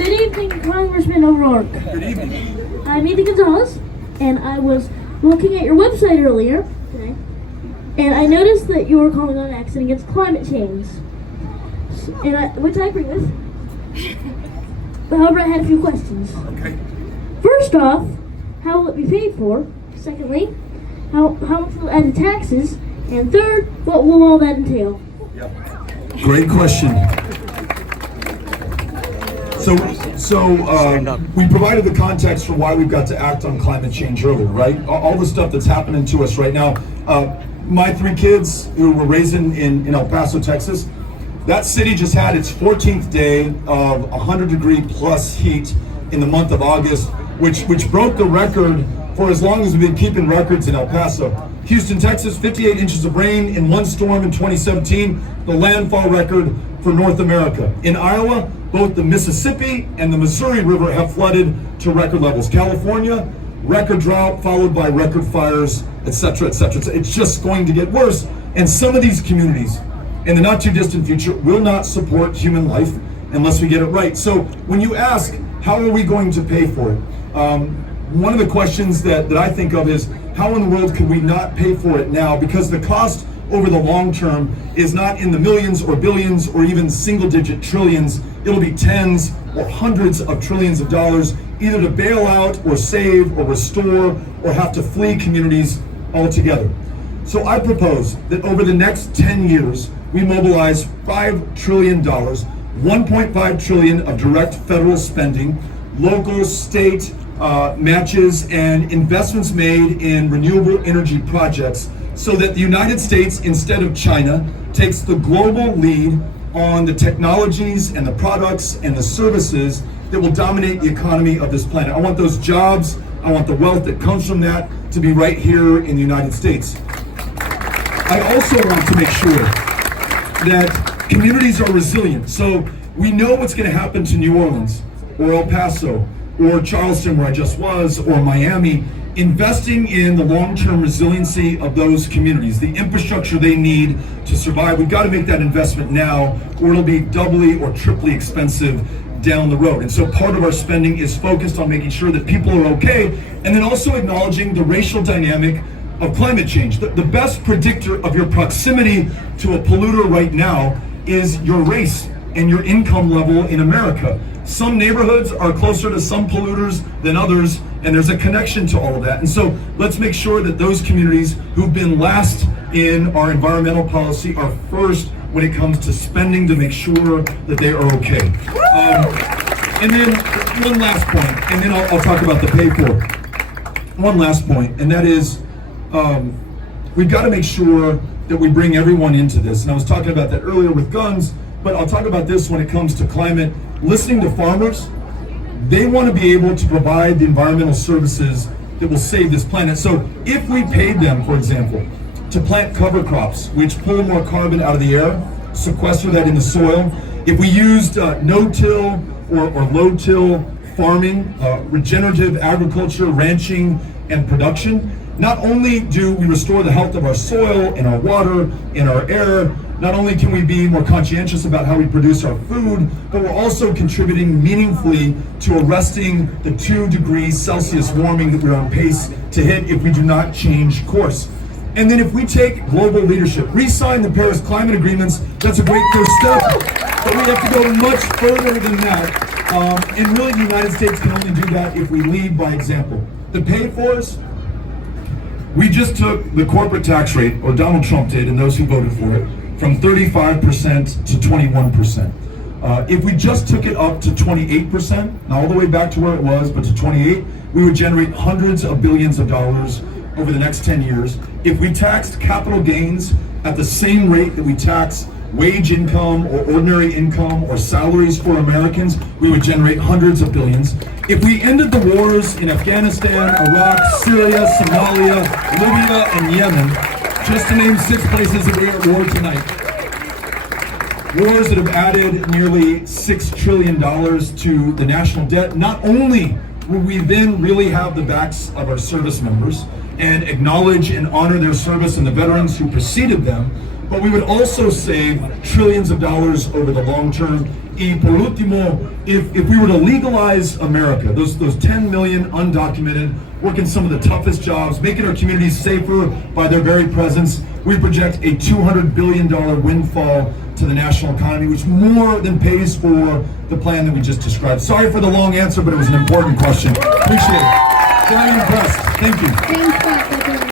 Good evening, Congressman O'Rourke. Good evening. I'm Ethan Gonzalez, and I was looking at your website earlier today, and I noticed that you were calling on action against climate change, which I agree with. However, I had a few questions. Okay. First off, how will it be paid for? Secondly, how much will it add to taxes? And third, what will all that entail? Great question. So we provided the context for why we've got to act on climate change earlier, right? All the stuff that's happening to us right now. My three kids who were raised in El Paso, Texas, that city just had its 14th day of 100-degree plus heat in the month of August, which broke the record for as long as we've been keeping records in El Paso. Houston, Texas, 58 inches of rain in one storm in 2017, the landfall record for North America. In Iowa, both the Mississippi and the Missouri River have flooded to record levels. California, record drought followed by record fires, etc., etc. It's just going to get worse. And some of these communities in the not too distant future will not support human life unless we get it right. So when you ask, how are we going to pay for it? One of the questions that I think of is, how in the world could we not pay for it now? Because the cost over the long term is not in the millions or billions or even single-digit trillions. It'll be tens or hundreds of trillions of dollars, either to bail out or save or restore or have to flee communities altogether. So I propose that over the next 10 years, we mobilize $5 trillion, $1.5 trillion of direct federal spending, local, state matches, and investments made in renewable energy projects, so that the United States, instead of China, takes the global lead on the technologies and the products and the services that will dominate the economy of this planet. I want those jobs, I want the wealth that comes from that to be right here in the United States. I also want to make sure that communities are resilient. So we know what's going to happen to New Orleans or El Paso or Charleston, where I just was, or Miami. Investing in the long-term resiliency of those communities, the infrastructure they need to survive, we've got to make that investment now, or it'll be doubly or triply expensive down the road. And so part of our spending is focused on making sure that people are okay, and then also acknowledging the racial dynamic of climate change. The best predictor of your proximity to a polluter right now is your race and your income level in America. Some neighborhoods are closer to some polluters than others, and there's a connection to all of that. And so let's make sure that those communities who've been last in our environmental policy are first when it comes to spending to make sure that they are okay. And then one last point, and then I'll talk about the pay for. One last point, and that is we've got to make sure that we bring everyone into this. And I was talking about that earlier with guns, but I'll talk about this when it comes to climate. Listening to farmers, they want to be able to provide the environmental services that will save this planet. So if we paid them, for example, to plant cover crops, which pull more carbon out of the air, sequester that in the soil, if we used no-till or low-till farming, regenerative agriculture, ranching, and production, not only do we restore the health of our soil and our water and our air, not only can we be more conscientious about how we produce our food, but we're also contributing meaningfully to arresting the 2 degrees Celsius warming that we're on pace to hit if we do not change course. And then if we take global leadership, re-sign the Paris climate agreements, that's a great first step, but we have to go much further than that. And really the United States can only do that if we lead by example. The pay for us, we just took the corporate tax rate, or Donald Trump did, and those who voted for it, from 35% to 21%. If we just took it up to 28%, not all the way back to where it was, but to 28, we would generate hundreds of billions of dollars over the next 10 years. If we taxed capital gains at the same rate that we tax wage income or ordinary income or salaries for Americans, we would generate hundreds of billions. If we ended the wars in Afghanistan, Iraq, Syria, Somalia, Libya, and Yemen, just to name 6 places that we're at war tonight, wars that have added nearly $6 trillion to the national debt, not only will we then really have the backs of our service members and acknowledge and honor their service and the veterans who preceded them, but we would also save trillions of dollars over the long term. Y por último, if we were to legalize America, those 10 million undocumented, working some of the toughest jobs, making our communities safer by their very presence, we project a $200 billion windfall to the national economy, which more than pays for the plan that we just described. Sorry for the long answer, but it was an important question. Appreciate it. Very impressed. Thank you. Thanks, Beto.